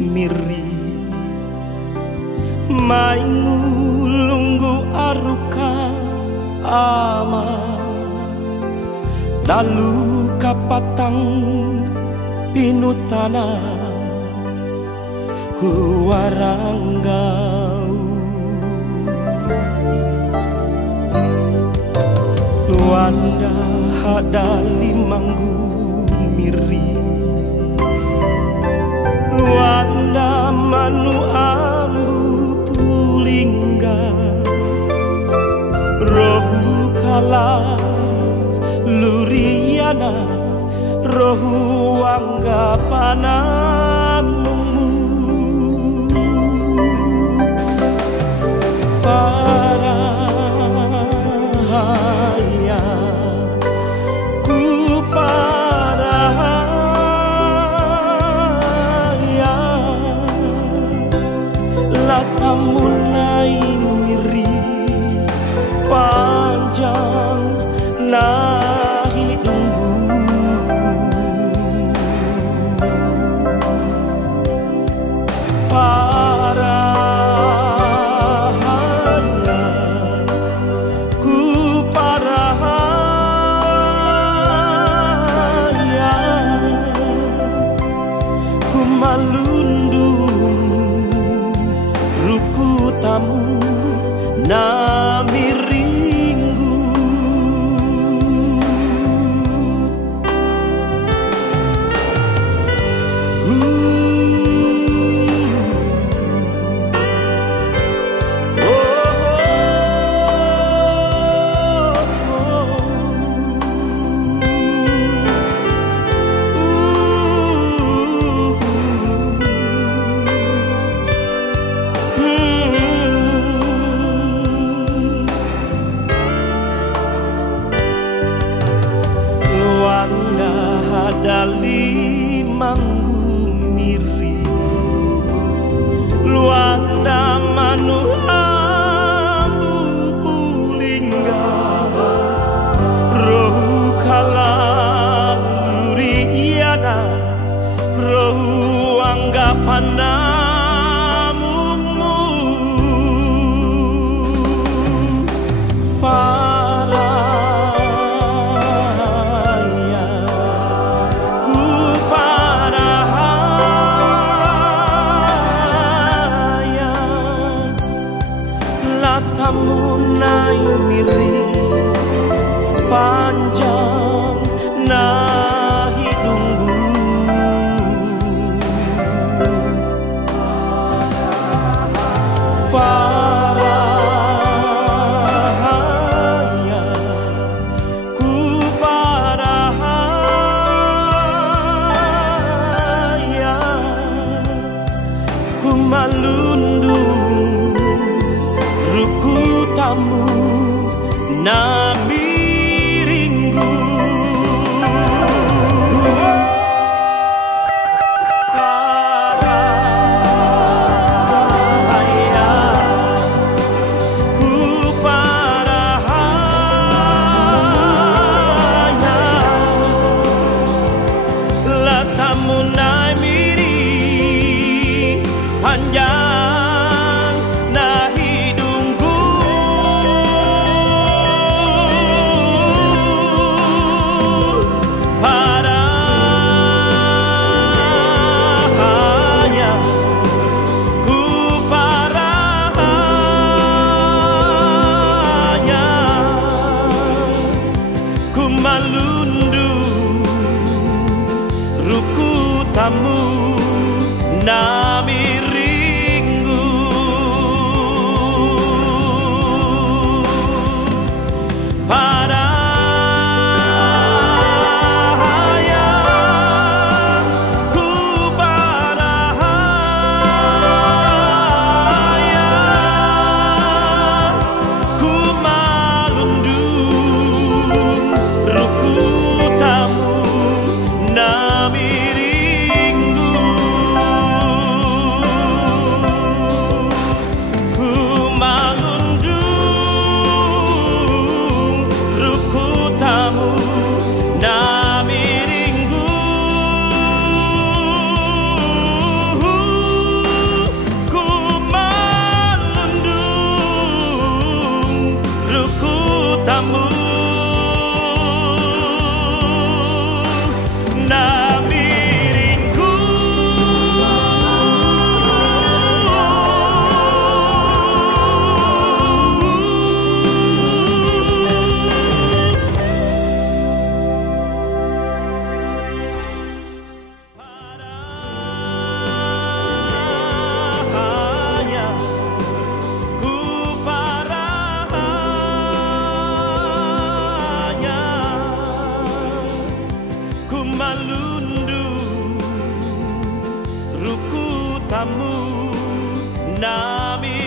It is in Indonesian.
miri maingulunggu aruka ama dalu kapatang pinutana kuwaranggau luanda hadali manggu miri luanda manu ambu pulingga rohu kala luriana rohu anggapanamu parahaya ku parahaya latamunai miri panjang nahi tunggu parahaya ku parahaya ku malundung ruku tamu namiringgu dali manggu miri luanda manu ambu pulingga rohu kala luriana rohu anggapanamu tamunai miri panjang nahi dunggu parahaya ku parahaya ku malundung ruku tamu namiringgu parahaya ku parahaya latamu namiri panjang malundu ruku tamu namiring ku tamu nami